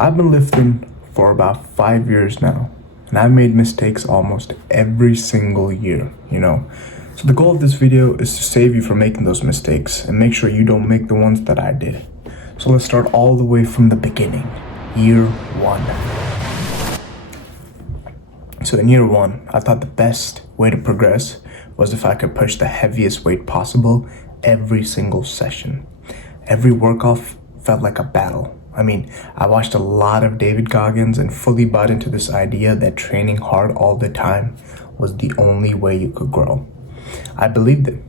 I've been lifting for about 5 years now, and I've made mistakes almost every single year, So the goal of this video is to save you from making those mistakes and make sure you don't make the ones that I did. So let's start all the way from the beginning, year one. So in year one, I thought the best way to progress was if I could push the heaviest weight possible every single session. Every workout felt like a battle. I watched a lot of David Goggins and fully bought into this idea that training hard all the time was the only way you could grow. I believed it,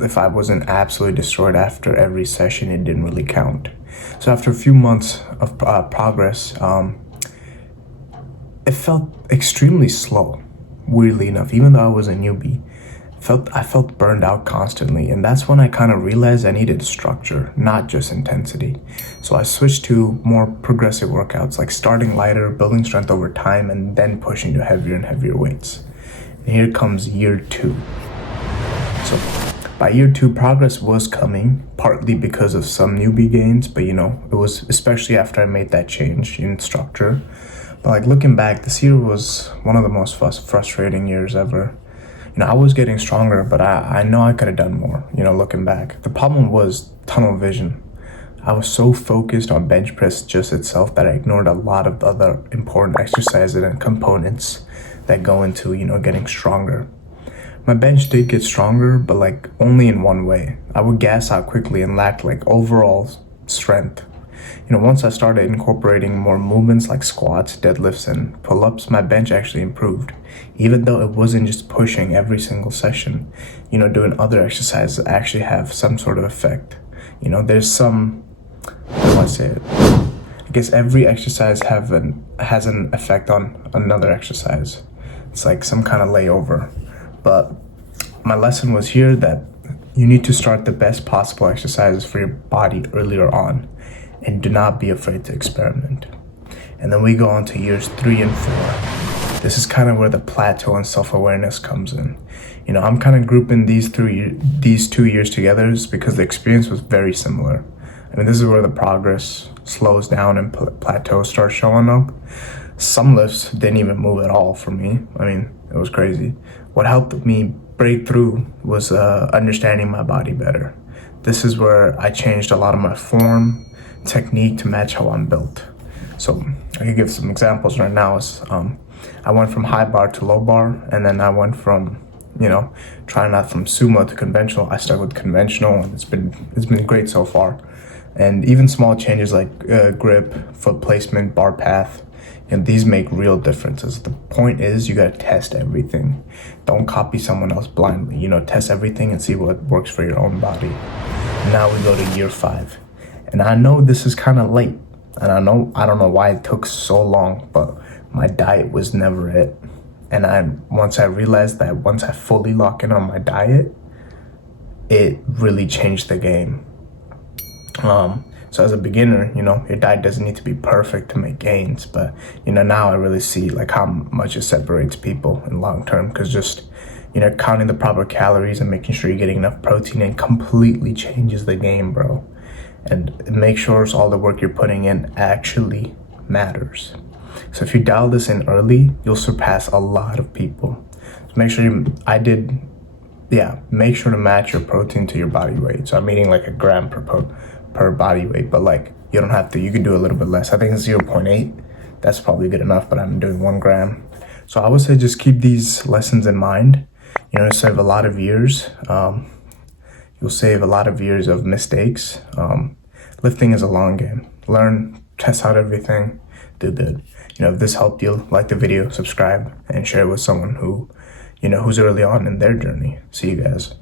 if I wasn't absolutely destroyed after every session, it didn't really count. So after a few months of progress, it felt extremely slow, weirdly enough. Even though I was a newbie, I felt burned out constantly, and that's when I kind of realized I needed structure, not just intensity. So I switched to more progressive workouts, like starting lighter, building strength over time, and then pushing to heavier and heavier weights. And here comes year two. So by year two, progress was coming, partly because of some newbie gains, but it was especially after I made that change in structure. But looking back, this year was one of the most frustrating years ever. I was getting stronger, but I know I could have done more, looking back. The problem was tunnel vision. I was so focused on bench press just itself that I ignored a lot of the other important exercises and components that go into, getting stronger. My bench did get stronger, but only in one way. I would gas out quickly and lacked overall strength. Once I started incorporating more movements like squats, deadlifts, and pull-ups, my bench actually improved. Even though it wasn't just pushing every single session, doing other exercises actually have some sort of effect. There's some, how do I say it? I guess every exercise has an effect on another exercise. It's like some kind of layover. But my lesson was here that you need to start the best possible exercises for your body earlier on. And do not be afraid to experiment. And then we go on to years 3 and 4. This is kind of where the plateau and self-awareness comes in. I'm kind of grouping these 2 years together because the experience was very similar. This is where the progress slows down and plateau starts showing up. Some lifts didn't even move at all for me. It was crazy. What helped me break through was understanding my body better. This is where I changed a lot of my form, technique to match how I'm built. So I can give some examples right now. I went from high bar to low bar, and then I went from trying out from sumo to conventional. I stuck with conventional, and it's been great so far. And even small changes like grip, foot placement, bar path, and these make real differences. The point is you gotta test everything. Don't copy someone else blindly. Test everything and see what works for your own body. Now we go to year 5. And I know this is kind of late, and I don't know why it took so long, but my diet was never it. And once I realized that once I fully lock in on my diet, it really changed the game. So as a beginner, your diet doesn't need to be perfect to make gains, but now I really see how much it separates people in long term, because just counting the proper calories and making sure you're getting enough protein, it completely changes the game, bro. And make sure all the work you're putting in actually matters. So if you dial this in early, you'll surpass a lot of people. So make sure make sure to match your protein to your body weight. So I'm eating a gram per body weight, but you don't have to. You can do a little bit less. I think it's 0.8. That's probably good enough, but I'm doing 1 gram. So I would say just keep these lessons in mind. Save a lot of years. You'll save a lot of years of mistakes. Lifting is a long game. Learn, test out everything, do good. If this helped you, like the video, subscribe, and share it with someone who, who's early on in their journey. See you guys.